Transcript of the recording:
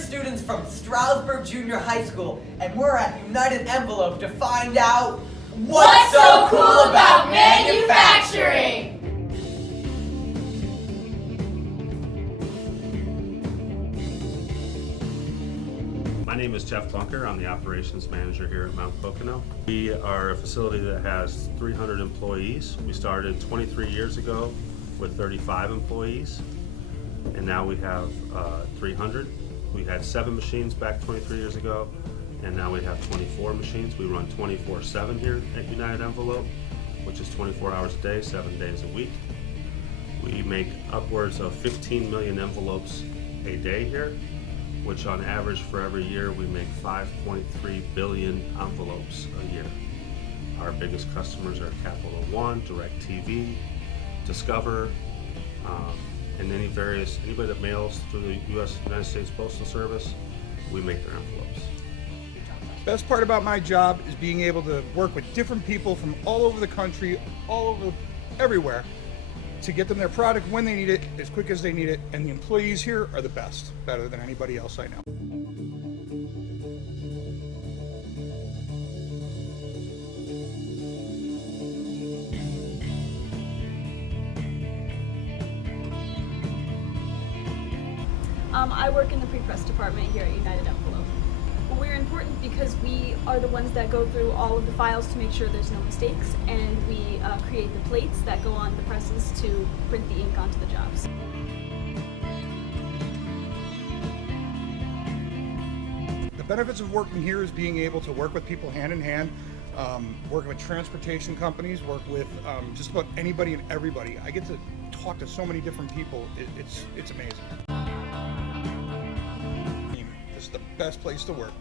students from Stroudsburg Junior High School, and we're at United Envelope to find out what's so cool about manufacturing? My name is Jeff Bunker. I'm the operations manager here at Mount Pocono. We are a facility that has 300 employees. We started 23 years ago with 35 employees, and now we have 300. We had 7 machines back 23 years ago, and now we have 24 machines. We run 24/7 here at United Envelope, which is 24 hours a day, 7 days a week. We make upwards of 15 million envelopes a day here, which on average for every year we make 5.3 billion envelopes a year. Our biggest customers are Capital One, DirecTV, Discover, and anybody that mails through the United States Postal Service, we make their envelopes. Best part about my job is being able to work with different people from all over the country, everywhere, to get them their product when they need it, as quick as they need it, and the employees here are the best, better than anybody else I know. I work in the pre-press department here at United Envelope. We're important because we are the ones that go through all of the files to make sure there's no mistakes, and we create the plates that go on the presses to print the ink onto the jobs. The benefits of working here is being able to work with people hand in hand, working with transportation companies, work with just about anybody and everybody. I get to talk to so many different people. It's amazing. This is the best place to work.